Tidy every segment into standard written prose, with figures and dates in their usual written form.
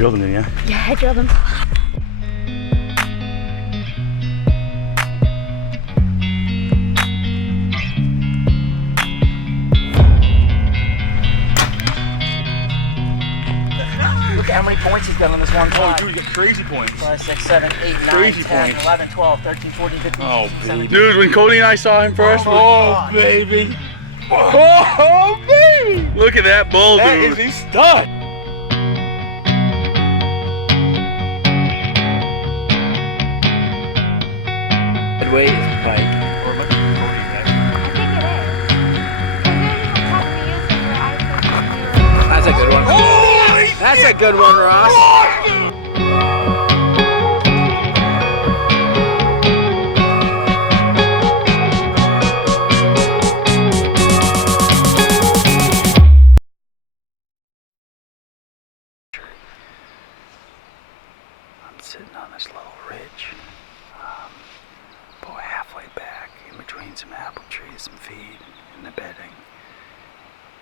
drilled them, didn't you? Yeah, I drilled them. Look at how many points he's got on this one Oh, try. dude, you got crazy points. 5, 6, 7, 8, 9, Crazy 10, points. 11, 12, 13, 14, 15, Oh, 16, 17. dude, when Cody and I saw him first, Oh, baby. Oh, baby. Look at that bull, dude. That is a stud. Good weight is pike. That's a good one. That's a good one, Ross. I'm sitting on this little ridge, about halfway back in between some apple trees, some feed, and the bedding.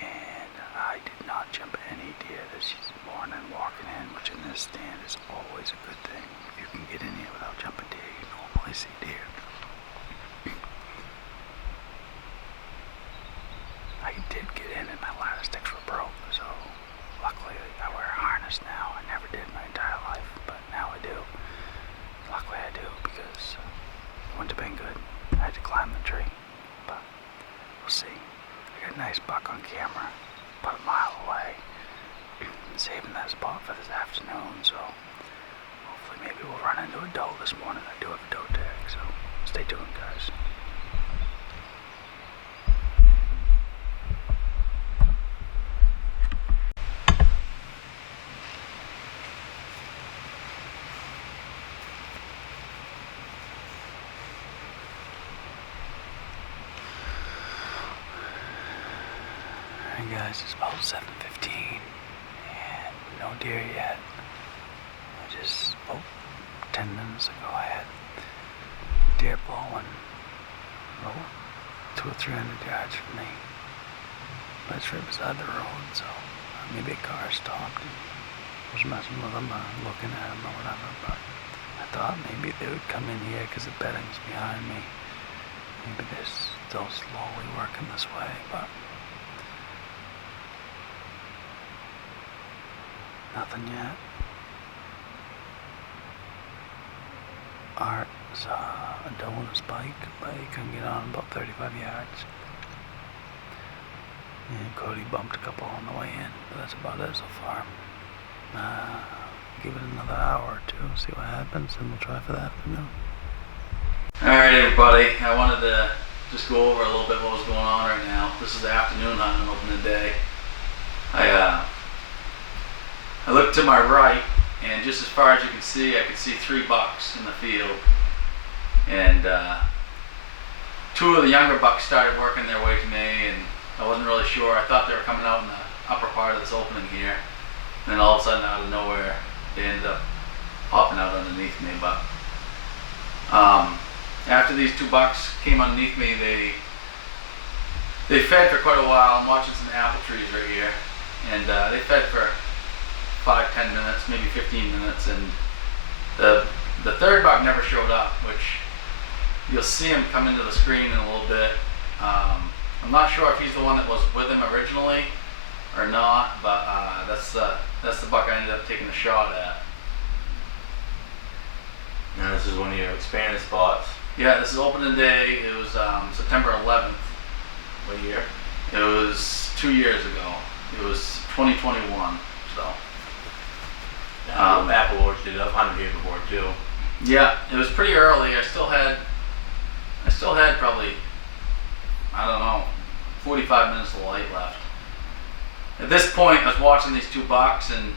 And I did not jump any deer this morning walking in, which in this stand is always a good thing. If you can get in here without jumping deer, you normally see deer. I did get in and my ladder sticks were broke, so luckily I wear a harness now. I never did my entire life, but now I do. Luckily I do because it wouldn't have been good. I had to climb the tree, but we'll see. I got a nice buck on camera, about a mile away. Saving that spot for this afternoon, so hopefully maybe we'll run into a doe this morning. I do have a doe tag, so stay tuned, guys. Alright guys, it's about 7:15 and no deer yet. I just, 10 minutes ago I had deer blowing, 200 or 300 yards from me. But it's right beside the road, so maybe a car stopped and was messing with them or looking at them or whatever. But I thought maybe they would come in here because the bedding's behind me. Maybe they're still slowly working this way, but nothing yet. Art saw a doe on his bike, but he couldn't get on about 35 yards. And Cody bumped a couple on the way in, but that's about it so far. Give it another hour or two, see what happens, and we'll try for the afternoon. Alright everybody, I wanted to just go over a little bit what was going on right now. This is the afternoon hunting, opening day. I looked to my right, and just as far as you can see, I could see 3 bucks in the field. And 2 of the younger bucks started working their way to me, and I wasn't really sure. I thought they were coming out in the upper part of this opening here. And then all of a sudden, out of nowhere, they ended up popping out underneath me. But after these 2 bucks came underneath me, they fed for quite a while. I'm watching some apple trees right here, and they fed for 5-10 minutes, maybe 15 minutes, and the third buck never showed up, which you'll see him come into the screen in a little bit. I'm not sure if he's the one that was with him originally or not, but that's the buck I ended up taking a shot at. Now this is one of your expanded spots. Yeah, this is opening day. It was September 11th. What year? It was 2 years ago. It was 2021. So. Apple orchard. I've hunted here before too. Yeah, it was pretty early. I still had probably, I don't know, 45 minutes of light left. At this point, I was watching these 2 bucks, and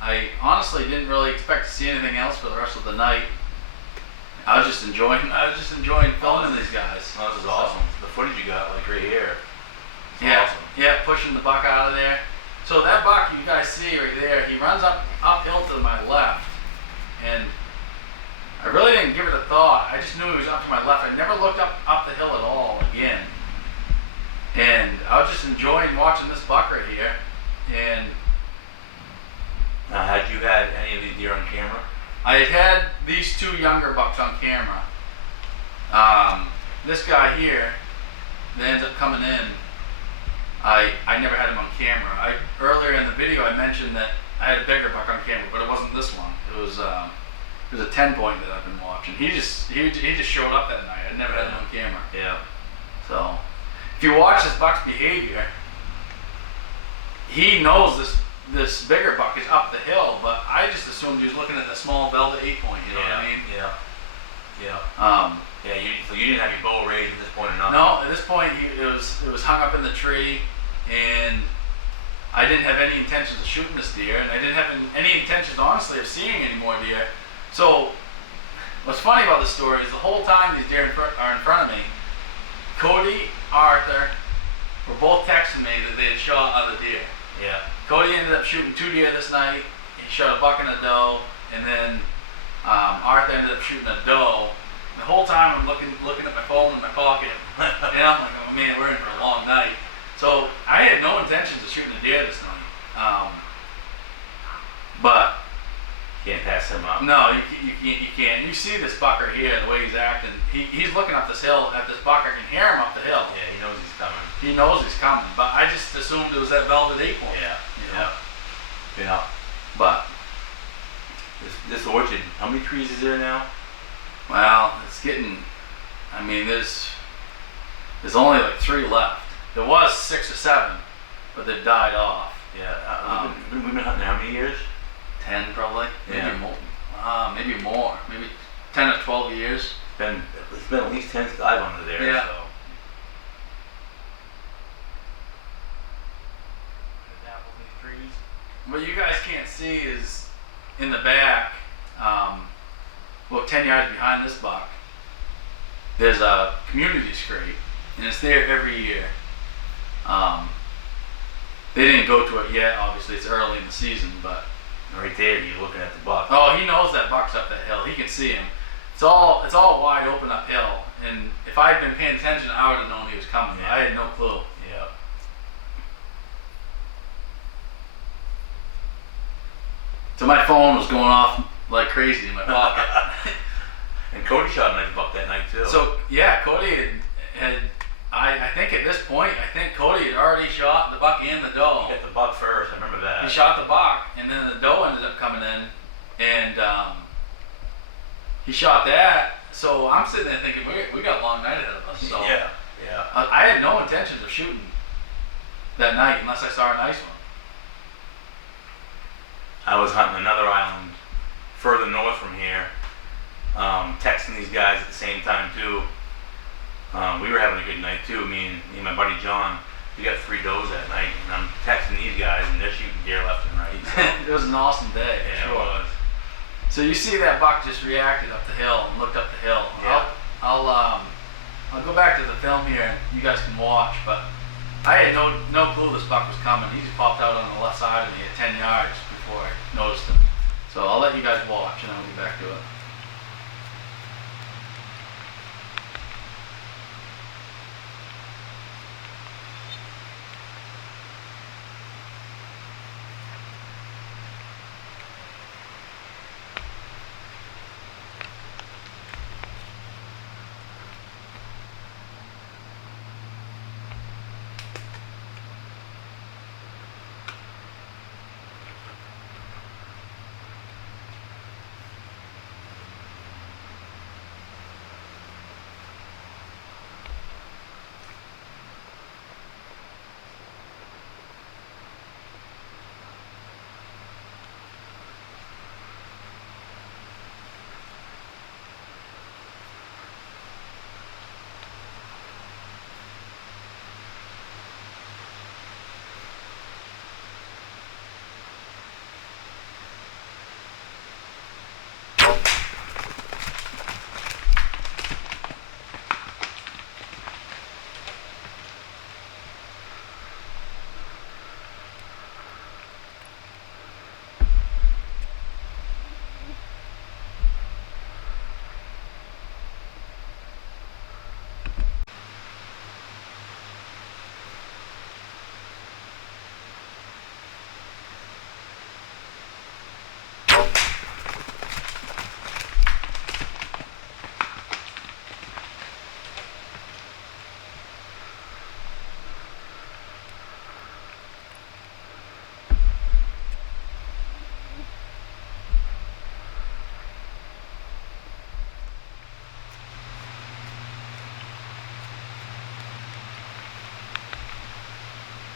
I honestly didn't really expect to see anything else for the rest of the night. I was just enjoying filming these guys. Oh, this is awesome. The footage you got, like right here. Yeah, Awesome. yeah, pushing the buck out of there. So that buck you guys see right there, he runs uphill to my left, and I really didn't give it a thought. I just knew he was up to my left. I never looked up the hill at all again. And I was just enjoying watching this buck right here. And Now, had you had I had these two younger bucks on camera. This guy here, that ends up coming in, I never had him on camera. Earlier in the video I mentioned that I had a bigger buck on camera, but it wasn't this one. It was a 10 point that I've been watching. He just showed up that night. I never had him on camera. Yeah. So if you watch this buck's behavior, he knows this bigger buck is up the hill, but I just assumed he was looking at the small velvet 8 point. You know what I mean? Yeah. Yeah. Yeah. So you didn't have your bow raised at this point or nothing? No, at this point it was hung up in the tree, and I didn't have any intentions of shooting this deer, and I didn't have any intentions, honestly, of seeing any more deer. So what's funny about this story is the whole time these deer are in front of me, Cody, Arthur were both texting me that they had shot other deer. Yeah. Cody ended up shooting 2 deer this night. He shot a buck and a doe, and then Arthur ended up shooting a doe. The whole time I'm looking at my phone in my pocket, and I'm like, oh man, we're in for a long night. So I had no intentions of shooting a deer this night. But Can't pass him up. no, you can't. You see this buck right here, the way he's acting. He's looking up this hill at this buck. I can hear him up the hill. Yeah, he knows he's coming. He knows he's coming, but I just assumed it was that velvet 8 point. Yeah. You know? Yeah. But This orchard, how many trees is there now? well, it's getting. I mean, there's only like 3 left. There was 6 or 7, but they died off. Yeah. We've been hunting how many years? 10 probably. Yeah. Maybe more. Maybe more. Maybe 10 or 12 years. It's been at least 10 skies under there. Yeah. So. What you guys can't see is in the back, well, 10 yards behind this buck, there's a community scrape, and it's there every year. They didn't go to it yet, obviously it's early in the season, but Right there, you're looking at the buck. oh, he knows that buck's up that hill. He can see him. It's all wide open uphill, and if I had been paying attention, I would have known he was coming. Yeah. I had no clue. Yeah. So my phone was going off like crazy in my pocket. And Cody shot a nice buck that night too. So yeah, Cody had I think at this point, I think Cody had already shot the buck and the doe. he got the buck first. I remember that. He shot the buck, and then the doe ended up coming in, and he shot that. So I'm sitting there thinking, we got a long night ahead of us. So Yeah. I had no intentions of shooting that night unless I saw a nice one. I was hunting another island further north from here, texting these guys at the same time too. We were having a good night too. Me and my buddy John, we got 3 does that night, and I'm texting these guys, and they're shooting deer left and right. So. It was an awesome day. For Yeah, sure. it was. So you see that buck just reacted up the hill and looked up the hill. Yeah. I'll go back to the film here and you guys can watch, but I had no clue this buck was coming. He just popped out on the left side of me at 10 yards before I noticed him. So I'll let you guys watch and I'll get back to it.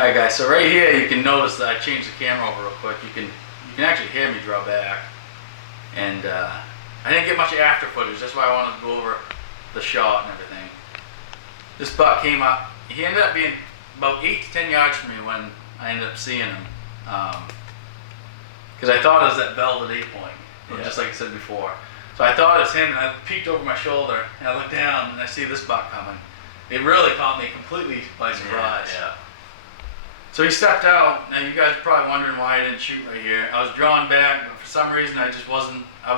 Alright guys, so right here you can notice that I changed the camera over real quick. You can actually hear me draw back. And I didn't get much after footage, that's why I wanted to go over the shot and everything. This buck came up, he ended up being about 8 to 10 yards from me when I ended up seeing him. Because I thought it was that velvet 8-point, just like I said before. So I thought it was him, and I peeked over my shoulder, and I looked down, and I see this buck coming. It really caught me completely by surprise. Yeah. So he stepped out. Now you guys are probably wondering why I didn't shoot right here. I was drawn back, but for some reason I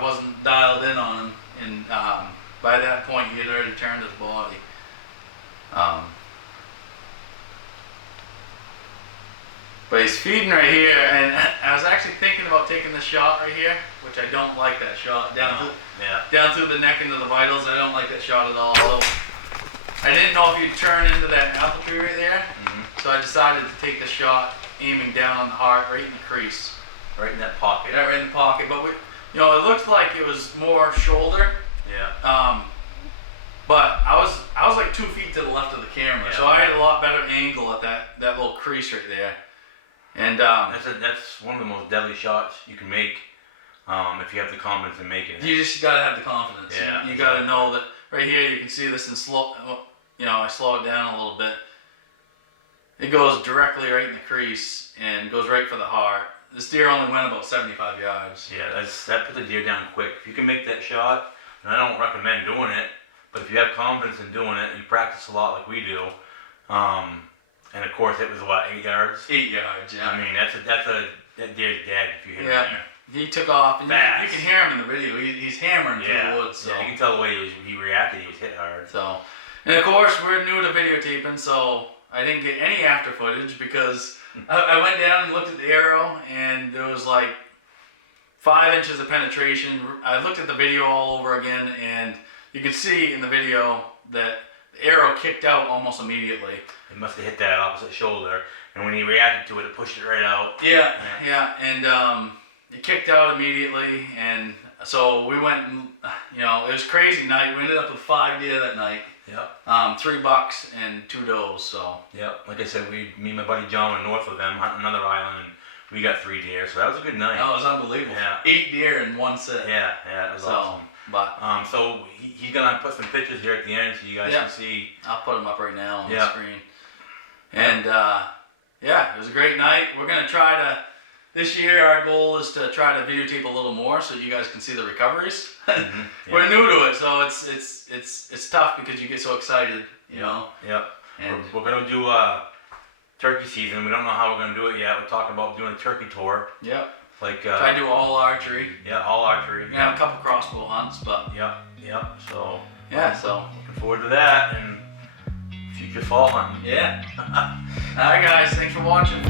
wasn't dialed in on him. And by that point he had already turned his body. But he's feeding right here, and I was actually thinking about taking this shot right here, which I don't like that shot down through the neck into the vitals. I don't like that shot at all. So I didn't know if you'd turn into that altitude right there. So I decided to take the shot, aiming down on the heart, right in the crease. Right in that pocket. Yeah, right in the pocket. But it looked like it was more shoulder. Yeah. But I was like 2 feet to the left of the camera, so I had a lot better angle at that little crease right there. And that's one of the most deadly shots you can make if you have the confidence in making it. You just gotta have the confidence. Yeah. You gotta know that right here. You can see this in slow. I slow it down a little bit. It goes directly right in the crease and goes right for the heart. This deer only went about 75 yards. Yeah, that put the deer down quick. If you can make that shot, and I don't recommend doing it, but if you have confidence in doing it, you practice a lot like we do. And of course, it was what, 8 yards? 8 yards, yeah. I mean, that deer's dead if you hit him there. He took off. And fast. You can hear him in the video. He's hammering through the woods. So. Yeah, you can tell the way he reacted. He was hit hard. So, and of course, we're new to videotaping, so I didn't get any after footage because I went down and looked at the arrow, and there was like 5 inches of penetration. I looked at the video all over again, and you could see in the video that the arrow kicked out almost immediately. It must have hit that opposite shoulder, and when he reacted to it, it pushed it right out. Yeah, and it kicked out immediately, and so we went and, it was a crazy night. We ended up with 5 deer that night. Yep. 3 bucks and 2 does, so. Yep, like I said, me and my buddy John went north of them, hunting another island, and we got 3 deer, so that was a good night. That was unbelievable. Yeah. 8 deer in one sit. Yeah, it was awesome. But so he's gonna put some pictures here at the end so you guys can see. I'll put them up right now on the screen. And it was a great night. We're gonna try to. This year, our goal is to try to videotape a little more so you guys can see the recoveries. We're new to it, so it's tough because you get so excited, Yep. And we're gonna do turkey season. We don't know how we're gonna do it yet. We're talking about doing a turkey tour. Yep. Like try to do all archery. Yeah, all archery. We're gonna have a couple crossbow hunts, but. Yep. So. Yeah. So. Looking forward to that and future fall hunting. Yeah. All right, guys. Thanks for watching.